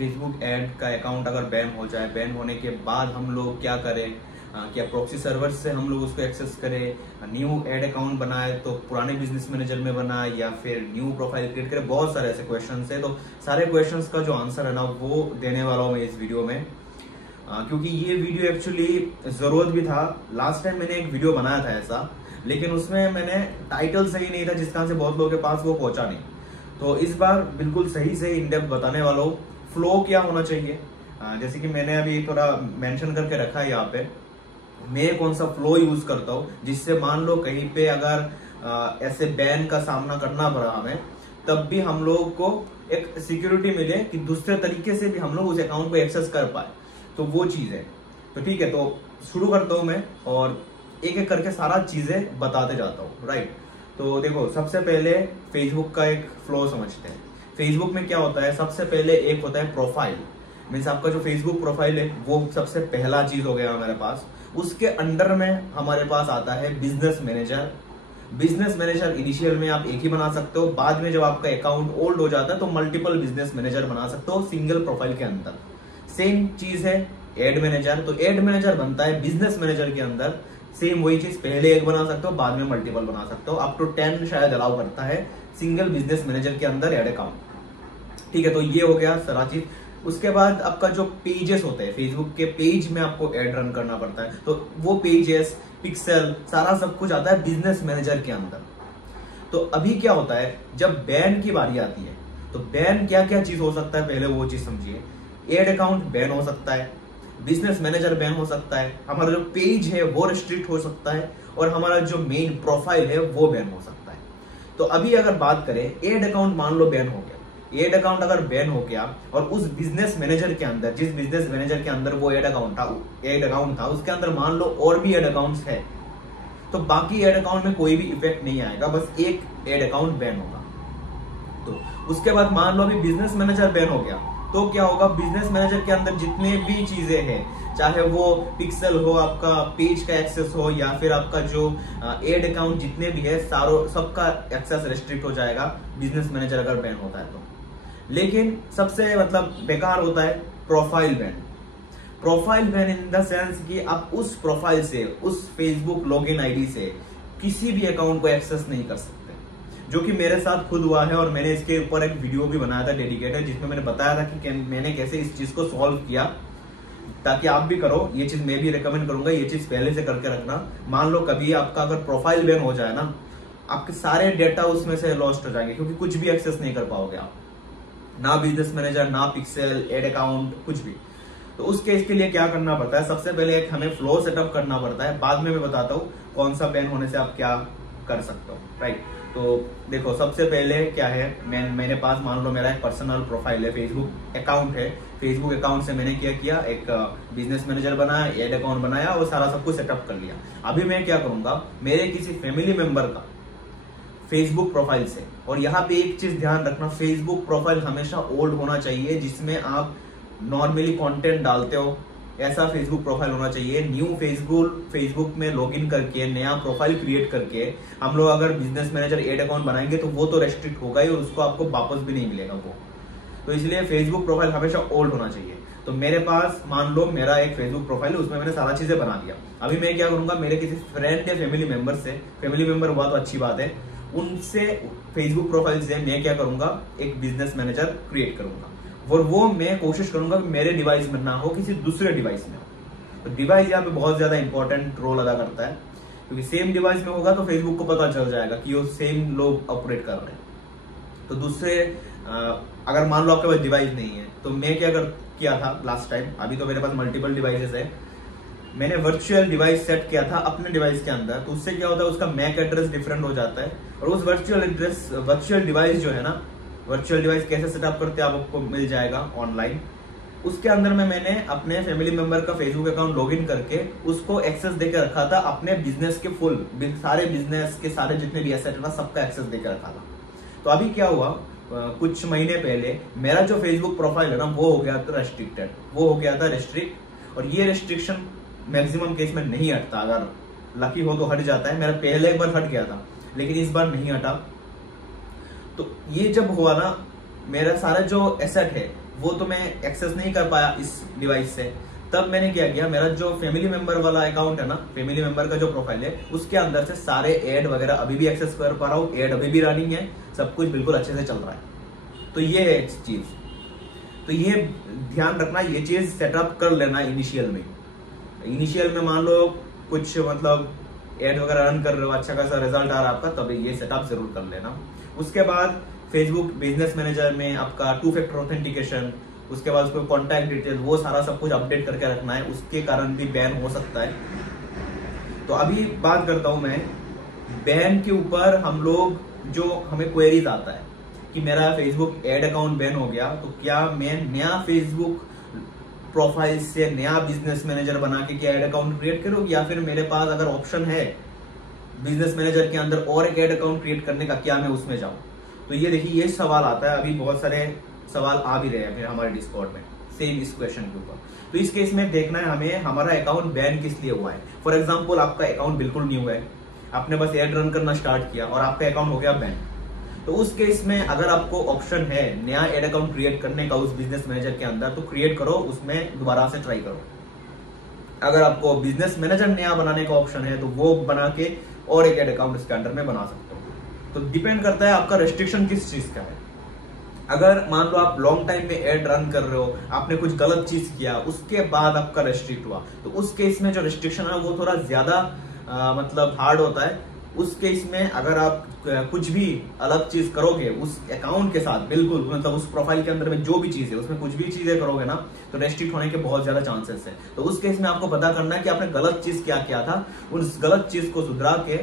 Facebook ad का account अगर ban हो जाए, बैन होने के बाद हम लोग क्या करें, क्या प्रॉक्सी सर्वर से हम लोग उसको एक्सेस करें, न्यू ऐड अकाउंट बनाए तो पुराने बिजनेस मैनेजर में बनाए, या फिर न्यू प्रोफाइल क्रिएट करें। बहुत सारे ऐसे क्वेश्चंस है, तो सारे क्वेश्चंस का जो आंसर है ना वो देने वाला हूं मैं इस वीडियो में, क्योंकि ये वीडियो एक्चुअली जरूरत भी था। लास्ट टाइम मैंने एक वीडियो बनाया था ऐसा, लेकिन उसमें मैंने टाइटल सही नहीं था, जिस कारण से बहुत लोगों के पास वो पहुंचा नहीं। तो इस बार बिल्कुल सही से इन डेप्थ बताने वाला हूँ फ्लो क्या होना चाहिए। जैसे कि मैंने अभी थोड़ा मेंशन करके रखा है यहाँ पे, मैं कौन सा फ्लो यूज करता हूँ, जिससे मान लो कहीं पे अगर ऐसे बैन का सामना करना पड़ा हमें, तब भी हम लोग को एक सिक्योरिटी मिले कि दूसरे तरीके से भी हम लोग उस अकाउंट को एक्सेस कर पाए। तो वो चीज है। तो ठीक है, तो शुरू करता हूं मैं और एक एक करके सारा चीजें बताते जाता हूँ। राइट, तो देखो सबसे पहले फेसबुक का एक फ्लो समझते हैं। फेसबुक में क्या होता है, सबसे पहले एक होता है प्रोफाइल, मीन्स आपका जो फेसबुक प्रोफाइल है वो सबसे पहला चीज हो गया हमारे पास। उसके अंडर में हमारे पास आता है business manager. Business manager initial में आप एक ही बना सकते हो, बाद में जब आपका अकाउंट ओल्ड हो जाता है तो मल्टीपल बिजनेस मैनेजर बना सकते हो सिंगल प्रोफाइल के अंदर। सेम चीज है एड मैनेजर, तो एड मैनेजर बनता है बिजनेस मैनेजर के अंदर। सेम वही चीज, पहले एक बना सकते हो, बाद में मल्टीपल बना सकते हो। अप टू 10 शायद अलाउ करता है सिंगल बिजनेस मैनेजर के अंदर एड अकाउंट। ठीक है, तो ये हो गया सारा चीज। उसके बाद आपका जो पेजेस होते हैं, फेसबुक के पेज में आपको एड रन करना पड़ता है, तो वो पेजेस, पिक्सल, सारा सब कुछ आता है बिजनेस मैनेजर के अंदर। तो अभी क्या होता है, जब बैन की बारी आती है, तो बैन क्या क्या चीज हो सकता है पहले वो चीज समझिए। एड अकाउंट बैन हो सकता है, बिजनेस मैनेजर बैन हो सकता है, हमारा जो पेज है वो रिस्ट्रिक्ट हो सकता है, और हमारा जो मेन प्रोफाइल है वो बैन हो सकता है। तो अभी अगर बात करें, एड अकाउंट मान लो बैन हो गया। एड अकाउंट अगर बैन हो गया और उस बिजनेस मैनेजर के अंदर, जिस बिजनेस मैनेजर के अंदर वो एड अकाउंट था उसके अंदर मान लो और भी एड अकाउंट्स है, तो बाकी एड अकाउंट में कोई भी इफेक्ट नहीं आएगा, बस एक एड अकाउंट बैन होगा। तो उसके बाद मान लो अभी बिजनेस मैनेजर बैन हो गया, तो क्या होगा, बिजनेस मैनेजर के अंदर जितने भी चीजें हैं, चाहे वो पिक्सल हो, आपका पेज का एक्सेस हो, या फिर आपका जो एड अकाउंट जितने भी है सारों सबका एक्सेस रेस्ट्रिक्ट हो जाएगा बिजनेस मैनेजर अगर बैन होता है तो। लेकिन सबसे मतलब बेकार होता है profile ban. Profile ban in the sense कि आप उस प्रोफाइल से, उस फेसबुक लॉगिन आईडी से किसी भी अकाउंट को एक्सेस नहीं कर सकते, जो कि मेरे साथ खुद हुआ है। और मैंने इसके ऊपर एक वीडियो भी बनाया था डेडिकेटेड, जिसमें मैंने बताया था कि मैंने कैसे इस चीज को सॉल्व किया, ताकि आप भी करो। ये चीज मैं भी रिकमेंड करूंगा, ये चीज पहले से करके रखना। मान लो कभी आपका अगर प्रोफाइल बैन हो जाए ना, आपके सारे डेटा उसमें से लॉस्ट हो जाएंगे, क्योंकि कुछ भी एक्सेस नहीं कर पाओगे आप, ना बिजनेस मैनेजर, ना पिक्सल, एड अकाउंट, कुछ भी। तो उस केस के लिए क्या करना पड़ता है, सबसे पहले एक हमें फ्लो सेटअप करना पड़ता है, बाद में मैं बताता हूँ कौन सा बैन होने से आप क्या कर सकते हो। राइट, तो देखो सबसे पहले क्या है, मेरे पास मान लो मेरा एक पर्सनल प्रोफाइल है, फेसबुक अकाउंट है। फेसबुक अकाउंट से मैंने क्या किया, एक बिजनेस मैनेजर बनाया, एड अकाउंट बनाया और सारा सब कुछ सेटअप कर लिया। अभी मैं क्या करूंगा, मेरे किसी फैमिली मेंबर का फेसबुक प्रोफाइल से, और यहाँ पे एक चीज ध्यान रखना, फेसबुक प्रोफाइल हमेशा ओल्ड होना चाहिए, जिसमें आप नॉर्मली कंटेंट डालते हो, ऐसा फेसबुक प्रोफाइल होना चाहिए। न्यू फेसबुक में लॉगिन करके नया प्रोफाइल क्रिएट करके हम लोग अगर बिजनेस मैनेजर एड अकाउंट बनाएंगे तो वो तो रेस्ट्रिक्ट होगा ही, और उसको आपको वापस भी नहीं मिलेगा वो। तो इसलिए फेसबुक प्रोफाइल हमेशा ओल्ड होना चाहिए। तो मेरे पास मान लो मेरा एक फेसबुक प्रोफाइल है, उसमें मैंने सारा चीजें बना दिया। अभी मैं क्या करूंगा, मेरे किसी फ्रेंड या फैमिली मेंबर से, फैमिली मेंबर हुआ तो अच्छी बात है, उनसे फेसबुक प्रोफाइल से मैं क्या करूंगा, एक बिजनेस मैनेजर क्रिएट करूंगा, और वो मैं कोशिश करूंगा कि मेरे डिवाइस में ना हो, किसी दूसरे डिवाइस में हो। तो डिवाइस यहाँ पे बहुत ज्यादा इंपॉर्टेंट रोल अदा करता है, क्योंकि सेम डिवाइस में होगा तो फेसबुक को पता चल जाएगा कि वो सेम लोग ऑपरेट कर रहे हैं। तो दूसरे अगर मान लो आपके पास डिवाइस नहीं है, तो मैं क्या किया था लास्ट टाइम, अभी तो मेरे पास मल्टीपल डिवाइसेस है, मैंने वर्चुअल डिवाइस सेट किया था अपने डिवाइस के अंदर। तो उससे क्या होता है, उसका मैक एड्रेस डिफरेंट हो जाता है, और उस वर्चुअल डिवाइस जो है ना, वर्चुअल डिवाइस कैसे सेटअप करते हैं आपको मिल जाएगा ऑनलाइन। उसके अंदर में मैंने अपने फैमिली मेंबर का फेसबुक अकाउंट लॉगिन करके उसको एक्सेस देकर रखा था, अपने बिजनेस के सारे बिजनेस के सारे जितने भी एसेट है ना, सबका एक्सेस देकर रखा था। तो अभी क्या हुआ, कुछ महीने पहले मेरा जो फेसबुक प्रोफाइल है ना, वो हो गया था रेस्ट्रिक्टेड, वो हो गया था रेस्ट्रिक्ट। और ये रेस्ट्रिक्शन मैक्सिमम केस में नहीं हटता, अगर लकी हो तो हट जाता है। मेरा पहले एक बार हट गया था, लेकिन इस बार नहीं हटा। तो ये जब हुआ ना, मेरा सारा जो एसेट है वो तो मैं एक्सेस नहीं कर पाया इस डिवाइस से। तब मैंने क्या किया, मेरा जो फैमिली मेंबर वाला अकाउंट है ना, फैमिली मेंबर का जो प्रोफाइल है, उसके अंदर से सारे ऐड वगैरह अभी भी एक्सेस कर पा रहा हूँ, ऐड अभी भी रनिंग है, सब कुछ बिल्कुल अच्छे से चल रहा है। तो ये है चीज, तो ये ध्यान रखना, ये चीज सेटअप कर लेना इनिशियल में मान लो कुछ मतलब एड वगैरह रन कर रहे हो, अच्छा खासा रिजल्ट आ रहा है आपका, तब ये सेटअप जरूर कर लेना। उसके बाद फेसबुक बिजनेस मैनेजर में आपका 2 फैक्टर ऑथेंटिकेशन, उसके बाद उसको कॉन्टैक्ट डिटेल, वो सारा सब कुछ अपडेट करके रखना है, उसके कारण भी बैन हो सकता है। तो अभी बात करता हूं मैं बैन के ऊपर। हम लोग जो हमें क्वेरीज आता है कि मेरा फेसबुक एड अकाउंट बैन हो गया, तो क्या मैं नया फेसबुक प्रोफाइल से नया बिजनेस मैनेजर बना के क्या एड अकाउंट क्रिएट करूं, या फिर मेरे पास अगर ऑप्शन है बिजनेस मैनेजर के अंदर और एक एड अकाउंट क्रिएट करने का, क्या मैं उसमें जाऊं? तो ये देखिए, ये सवाल आता है, अभी बहुत सारे सवाल आ भी रहे हैं फिर हमारे डिस्कॉर्ड में सेम इस क्वेश्चन के ऊपर। तो इस केस में देखना है हमें हमारा अकाउंट बैन किस लिए हुआ है। फॉर एग्जाम्पल, आपका अकाउंट बिल्कुल न्यू है, आपने बस एड रन करना स्टार्ट किया और आपका अकाउंट हो गया बैन। तो उस केस में अगर आपको ऑप्शन है नया एड अकाउंट क्रिएट करने का उस बिजनेस मैनेजर के अंदर, तो क्रिएट करो, उसमें दोबारा से ट्राई करो। अगर आपको बिजनेस मैनेजर नया बनाने का ऑप्शन है, तो वो बना के और एक एड अकाउंट इसके अंडर में बना सकते हो। तो डिपेंड करता है आपका रेस्ट्रिक्शन किस चीज का है। अगर मान लो आप लॉन्ग टाइम में एड रन कर रहे हो, आपने कुछ गलत चीज किया, उसके बाद आपका रेस्ट्रिक्ट हुआ, तो उस केस में जो रेस्ट्रिक्शन है वो थोड़ा ज्यादा मतलब हार्ड होता है। उस केस में अगर आप कुछ भी अलग चीज करोगे उस अकाउंट के साथ, बिल्कुल मतलब उस प्रोफाइल के अंदर में जो भी चीज है उसमें कुछ भी चीजें करोगे ना, तो रेस्ट्रिक्ट होने के बहुत ज्यादा चांसेस है। तो उस केस में आपको पता करना है कि आपने गलत चीज क्या किया था, उस गलत चीज को सुधरा के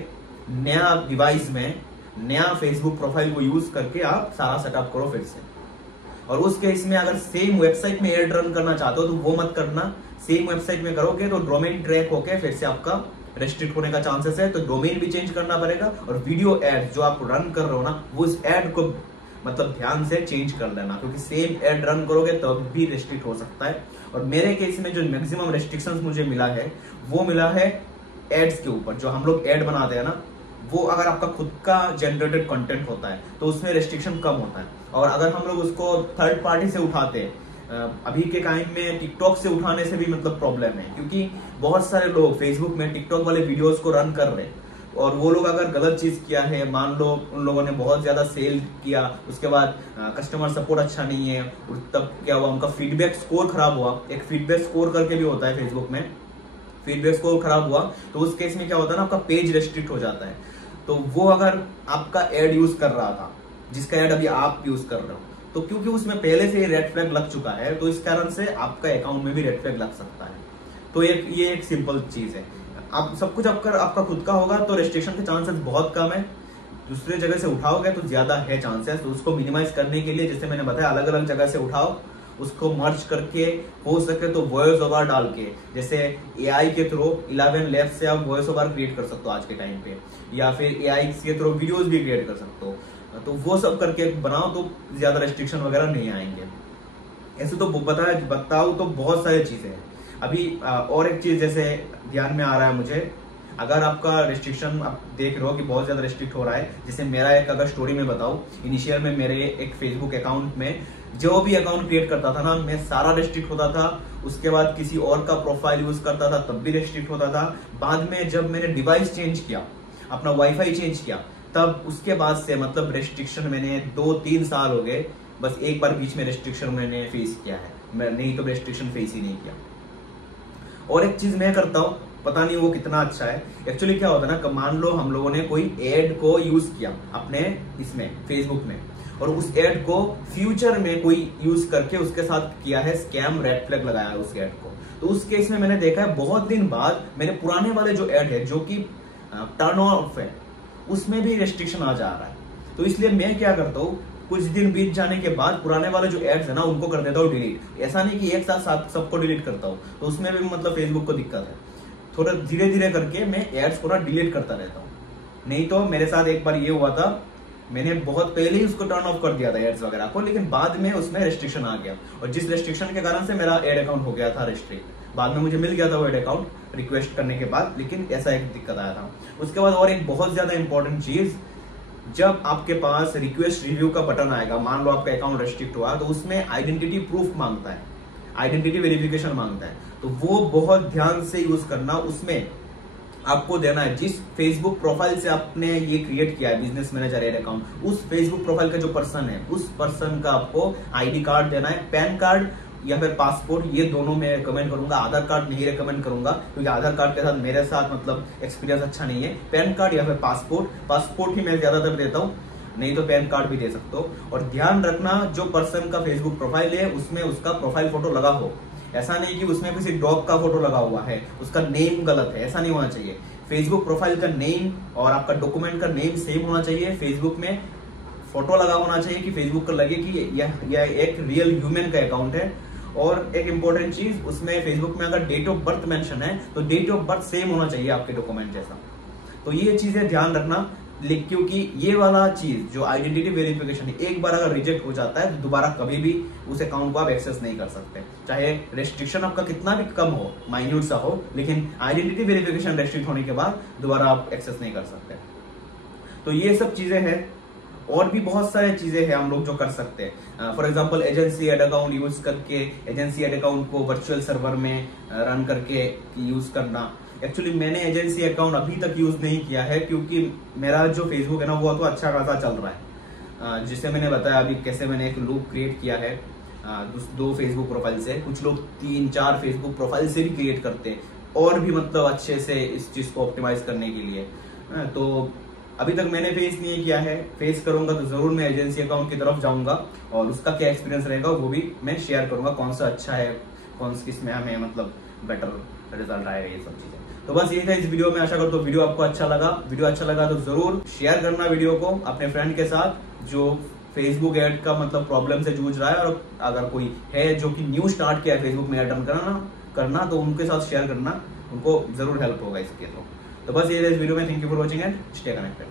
नया डिवाइस में नया फेसबुक प्रोफाइल को यूज करके आप सारा सेटअप करो फिर से। और उस केस में अगर सेम वेबसाइट में एड रन करना चाहते हो तो वो मत करना, सेम वेबसाइट में करोगे तो डोमेन ट्रैक होके फिर से आपका रेस्ट्रिक्ट होने का चांसेस है। तो डोमेन भी चेंज करना पड़ेगा, और वीडियो एड जो आप रन कर रहे हो ना, वो इस एड को मतलब ध्यान से चेंज कर लेना, क्योंकि सेम एड रन करोगे तब भी रेस्ट्रिक्ट हो सकता है। और मेरे केस में जो मैक्सिमम रेस्ट्रिक्शंस मुझे मिला है वो मिला है एड्स के ऊपर। जो हम लोग एड बनाते हैं ना, वो अगर आपका खुद का जनरेटेड कंटेंट होता है तो उसमें रेस्ट्रिक्शन कम होता है। और अगर हम लोग उसको थर्ड पार्टी से उठाते हैं, अभी के टाइम में टिकटॉक से उठाने से भी मतलब प्रॉब्लम है, क्योंकि बहुत सारे लोग फेसबुक में टिकटॉक वाले वीडियोस को रन कर रहे हैं, और वो लोग अगर गलत चीज किया है, मान लो उन लोगों ने बहुत ज्यादा सेल किया, उसके बाद कस्टमर सपोर्ट अच्छा नहीं है, तब क्या हुआ, उनका फीडबैक स्कोर खराब हुआ। एक फीडबैक स्कोर करके भी होता है फेसबुक में, फीडबैक स्कोर खराब हुआ तो उस केस में क्या होता है ना, आपका पेज रेस्ट्रिक्ट हो जाता है। तो वो अगर आपका एड यूज कर रहा था, जिसका एड अभी आप यूज कर रहे हो, तो क्योंकि उसमें पहले से ही रेड फ्लैग लग चुका है, तो इस कारण से आपका अकाउंट में भी रेड फ्लैग लग सकता है। तो ये एक सिंपल चीज है। आप सब कुछ आपका खुद का होगा तो रेस्ट्रिक्शन के चांसेस बहुत कम है। दूसरे जगह से उठाओगे तो ज्यादा है चांसेस। तो उसको मिनिमाइज करने के लिए, जैसे मैंने बताया, अलग अलग जगह से उठाओ, उसको मर्ज करके, हो सके तो वॉइस ओवर डाल के, जैसे एआई के थ्रू 11 लैब से आप वॉइस ओवर क्रिएट कर सकते हो आज के टाइम पे, या फिर एआई के थ्रू वीडियोस भी क्रिएट कर सकते हो। तो वो सब करके बनाओ तो ज्यादा रेस्ट्रिक्शन वगैरह नहीं आएंगे। ऐसे तो बताओ तो बहुत सारी चीजें हैं। अभी और एक चीज जैसे ध्यान में आ रहा है मुझे, अगर आपका रेस्ट्रिक्शन आप देख रहे हो कि बहुत ज्यादा रेस्ट्रिक्ट हो रहा है, जैसे मेरा एक अगर स्टोरी में बताऊं, इनिशियल में मेरे एक फेसबुक अकाउंट में जो भी अकाउंट क्रिएट करता था ना, मैं सारा रेस्ट्रिक्ट होता था। उसके बाद किसी और का प्रोफाइल यूज करता था तब भी रेस्ट्रिक्ट होता था। बाद में जब मैंने डिवाइस चेंज किया, अपना वाईफाई चेंज किया, तब उसके बाद से मतलब रेस्ट्रिक्शन मैंने 2-3 साल हो गए, बस एक बार बीच में रेस्ट्रिक्शन मैंने फेस किया है, मैं नहीं तो रेस्ट्रिक्शन फेस ही नहीं किया। और एक चीज मैं करता हूँ, पता नहीं वो कितना अच्छा है। एक्चुअली क्या होता है ना, मान लो हम लोगों ने कोई एड को यूज किया अपने इसमें फेसबुक में, और उस एड को फ्यूचर में कोई यूज करके उसके साथ किया है स्कैम, रेड फ्लैग लगाया है उस एड को, तो उस केस में मैंने देखा है बहुत दिन बाद मेरे पुराने वाले जो एड है जो कि टर्न ऑफ है, उसमें भी रेस्ट्रिक्शन आ जा रहा है। तो इसलिए मैं क्या करता हूँ, कुछ दिन बीत जाने के बाद पुराने वाले जो एड्स है ना उनको कर देता हूँ डिलीट। ऐसा नहीं कि एक साथ सबको डिलीट करता हूँ, तो उसमें भी मतलब फेसबुक को दिक्कत है। थोड़ा धीरे धीरे करके मैं एड्स को ना डिलीट करता रहता हूँ। नहीं तो मेरे साथ एक बार ये हुआ था, मैंने बहुत पहले ही उसको टर्न ऑफ कर दिया था एड्स वगैरह को, लेकिन बाद में उसमें रेस्ट्रिक्शन आ गया, और जिस रेस्ट्रिक्शन के कारण से मेरा एड अकाउंट हो गया था रेस्ट्रिक्ट। बाद में मुझे मिल गया था वो एड अकाउंट रिक्वेस्ट करने के बाद, लेकिन ऐसा एक दिक्कत आया था। उसके बाद और एक बहुत ज्यादा इंपॉर्टेंट चीज, जब आपके पास रिक्वेस्ट रिव्यू का बटन आएगा, मान लो आपका अकाउंट रेस्ट्रिक्ट हुआ, तो उसमें आइडेंटिटी प्रूफ मांगता है, आइडेंटिटी वेरिफिकेशन मांगता है, तो वो बहुत ध्यान से यूज करना। उसमें आपको देना है जिस फेसबुक प्रोफाइल से आपने ये क्रिएट किया है बिजनेस मैनेजर एड अकाउंट, उस फेसबुक प्रोफाइल का जो पर्सन है, उस पर्सन का आपको आईडी कार्ड देना है, पैन कार्ड या फिर पासपोर्ट, ये दोनों मैं रिकमेंड करूंगा। आधार कार्ड नहीं रिकमेंड करूंगा, क्योंकि आधार कार्ड के साथ मेरे साथ मतलब एक्सपीरियंस अच्छा नहीं है। पैन कार्ड या फिर पासपोर्ट ही मैं ज्यादातर देता हूँ, नहीं तो पैन कार्ड भी दे सकते हो। और ध्यान रखना जो पर्सन का फेसबुक प्रोफाइल है उसमें उसका प्रोफाइल फोटो लगा हो, ऐसा नहीं कि उसमें किसी डॉग का फोटो लगा हुआ है, उसका नेम गलत है, ऐसा नहीं होना चाहिए। फेसबुक प्रोफाइल का नेम और आपका डॉक्यूमेंट का नेम सेम होना चाहिए। फेसबुक में फोटो लगा होना चाहिए कि फेसबुक को लगे कि यह एक रियल ह्यूमन का अकाउंट है। और एक इंपॉर्टेंट चीज, उसमें फेसबुक में अगर डेट ऑफ बर्थ मेंशन है तो डेट ऑफ बर्थ सेम होना चाहिए आपके डॉक्यूमेंट जैसा। तो ये चीजें ध्यान रखना, क्योंकि ये वाला चीज जो आइडेंटिटी वेरिफिकेशन एक बार अगर रिजेक्ट हो जाता है तो दोबारा कभी भी उस अकाउंट को आप एक्सेस नहीं कर सकते, चाहे रेस्ट्रिक्शन आपका कितना भी कम हो, माइन्यूट सा हो, लेकिन आइडेंटिटी वेरिफिकेशन रेस्ट्रिक्ट होने के बाद दोबारा आप एक्सेस नहीं कर सकते। तो ये सब चीजें हैं, और भी बहुत सारी चीजें हैं हम लोग जो कर सकते हैं। For example agency ad account use करके एजेंसी एड अकाउंट को वर्चुअल सर्वर में रन करके यूज करना। एक्चुअली मैंने एजेंसी अकाउंट अभी तक यूज नहीं किया है, क्योंकि मेरा जो फेसबुक है ना वो तो अच्छा खासा चल रहा है। जिसे मैंने बताया अभी कैसे मैंने एक लूप क्रिएट किया है 2 फेसबुक प्रोफाइल से, कुछ लोग 3-4 फेसबुक प्रोफाइल से भी क्रिएट करते हैं, और भी मतलब अच्छे से इस चीज को ऑप्टिमाइज करने के लिए। तो अभी तक मैंने फेस नहीं किया है, फेस करूंगा तो जरूर मैं एजेंसी अकाउंट की तरफ जाऊंगा, और उसका क्या एक्सपीरियंस रहेगा वो भी मैं शेयर करूंगा, कौन सा अच्छा है, कौन सा किसमें हमें मतलब बेटर रिजल्ट आएगा, ये सब चीजें। तो बस यही था इस वीडियो में, आशा करता हूँ वीडियो आपको अच्छा लगा। वीडियो अच्छा लगा तो जरूर शेयर करना वीडियो को अपने फ्रेंड के साथ जो फेसबुक एड का मतलब प्रॉब्लम से जूझ रहा है, और अगर कोई है जो कि न्यू स्टार्ट किया है फेसबुक में एड रन करना तो उनके साथ शेयर करना, उनको जरूर हेल्प होगा इसके थ्रू। तो बस ये इस वीडियो में, thank you for watching and stay connected.